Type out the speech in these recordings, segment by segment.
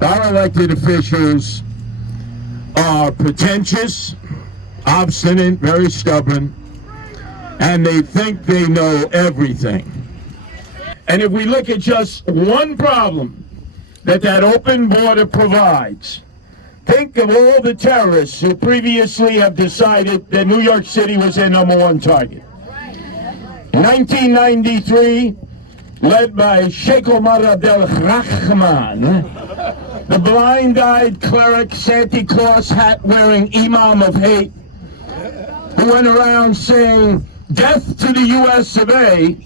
Our elected officials are pretentious, obstinate, very stubborn, and they think they know everything. And if we look at just one problem that open border provides, think of all the terrorists who previously have decided that New York City was their #1 target. In 1993, led by Sheikh Omar Abdel Rahman, the blind-eyed cleric, Santa Claus hat-wearing Imam of hate, who went around saying, "Death to the US of A,"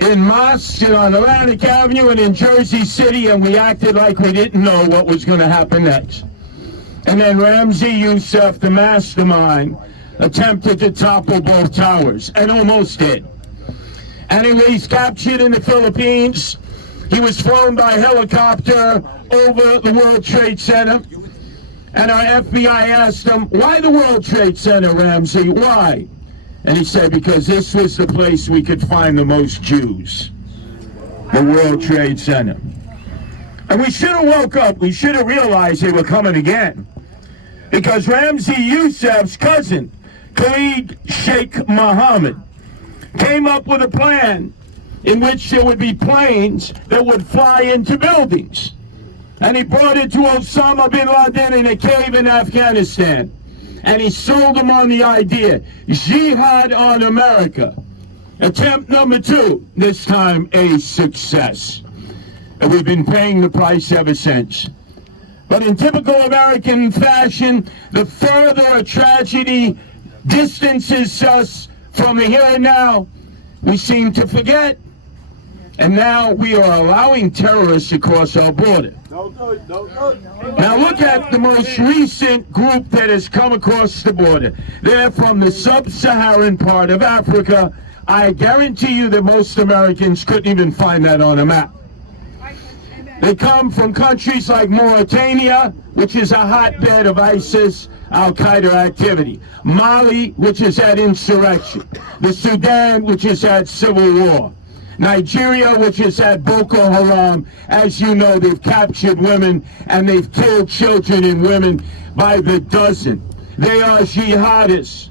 in mosques and on Atlantic Avenue and in Jersey City, and we acted like we didn't know what was going to happen next. And then Ramzi Youssef, the mastermind, attempted to topple both towers and almost did. And he was captured in the Philippines. He was flown by helicopter over the World Trade Center. And our FBI asked him, "Why the World Trade Center, Ramzi? Why?" And he said, "Because this was the place we could find the most Jews, the World Trade Center." And we should have woke up. We should have realized they were coming again. Because Ramzi Youssef's cousin, Khalid Sheikh Mohammed, came up with a plan in which there would be planes that would fly into buildings. And he brought it to Osama bin Laden in a cave in Afghanistan. And he sold them on the idea, jihad on America. Attempt number 2, this time a success. And we've been paying the price ever since. But in typical American fashion, the further a tragedy distances us from the here and now, we seem to forget. And now we are allowing terrorists across our border. Now look at the most recent group that has come across the border. They're from the sub-Saharan part of Africa. I guarantee you that most Americans couldn't even find that on a map. They come from countries like Mauritania, which is a hotbed of ISIS, Al-Qaeda activity. Mali, which has had insurrection. The Sudan, which has had civil war. Nigeria, which has had Boko Haram. As you know, they've captured women and they've killed children and women by the dozen. They are jihadists.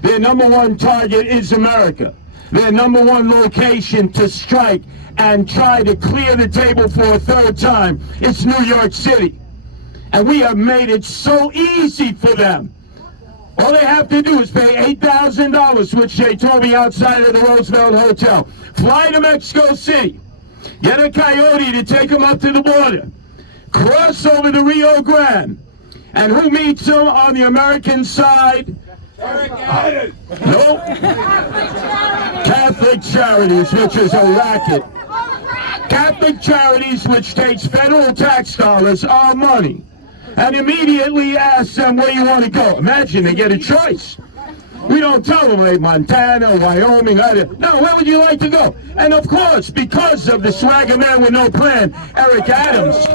Their #1 target is America. Their #1 location to strike and try to clear the table for a third time is New York City. And we have made it so easy for them. All they have to do is pay $8,000, which they told me outside of the Roosevelt Hotel. Fly to Mexico City, get a coyote to take them up to the border, cross over the Rio Grande, and who meets them on the American side? Nope. Catholic Charities, which is a racket. Catholic Charities, which takes federal tax dollars, our money, and immediately asks them where you want to go. Imagine they get a choice. We don't tell them, like Montana, Wyoming, no, where would you like to go? And of course, because of the swagger man with no plan, Eric Adams,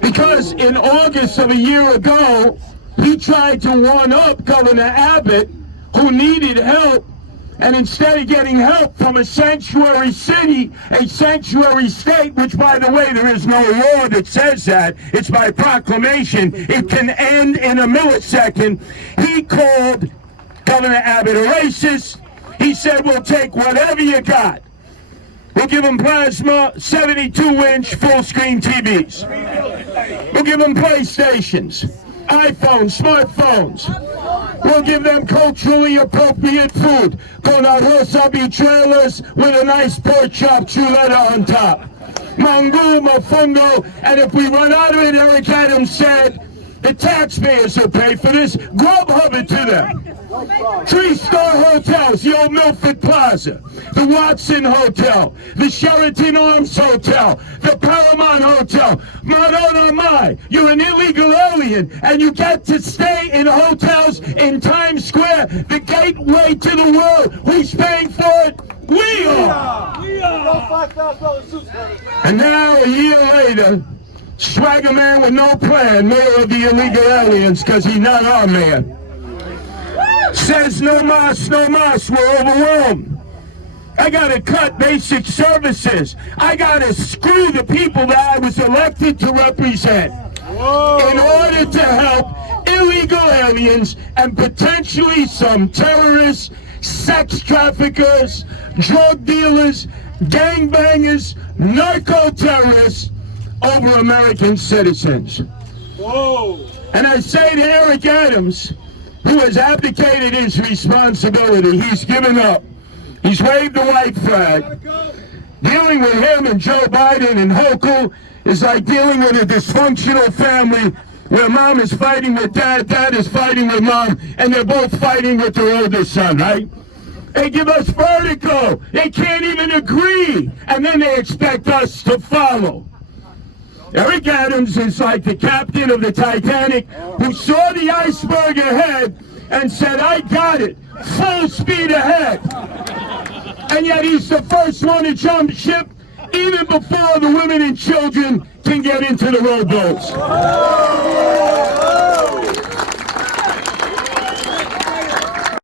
because in August of a year ago, he tried to one-up Governor Abbott, who needed help, and instead of getting help from a sanctuary city, a sanctuary state, which, by the way, there is no law that says that, it's by proclamation, it can end in a millisecond, he called Governor Abbott a racist. He said, "We'll take whatever you got. We'll give them plasma, 72-inch full-screen TVs. We'll give them PlayStations, iPhones, smartphones. We'll give them culturally appropriate food. Con arroz habichuelas with a nice pork chop chuleta on top. Mango, mofongo, and if we run out of it," Eric Adams said, "the taxpayers will pay for this. Grubhub it to them. 3-star hotels, the old Milford Plaza, the Watson Hotel, the Sheraton Arms Hotel, the Paramount Hotel. Madonna Mai, you're an illegal alien, and you get to stay in hotels in Times Square, the gateway to the world. Who's paying for it? We are. And now, a year later, swagger man with no plan, mayor of the illegal aliens, because he's not our mayor, says no mas, we're overwhelmed. I gotta cut basic services. I gotta screw the people that I was elected to represent in order to help illegal aliens and potentially some terrorists, sex traffickers, drug dealers, gangbangers, narco-terrorists over American citizens. Whoa. And I say to Eric Adams, who has abdicated his responsibility, he's given up. He's waved the white flag. Dealing with him and Joe Biden and Hochul is like dealing with a dysfunctional family where mom is fighting with dad, dad is fighting with mom, and they're both fighting with their older son, right? They give us vertigo. They can't even agree, and then they expect us to follow. Eric Adams is like the captain of the Titanic who saw the iceberg ahead and said, I got it, full speed ahead. And yet he's the first one to jump ship even before the women and children can get into the rowboats.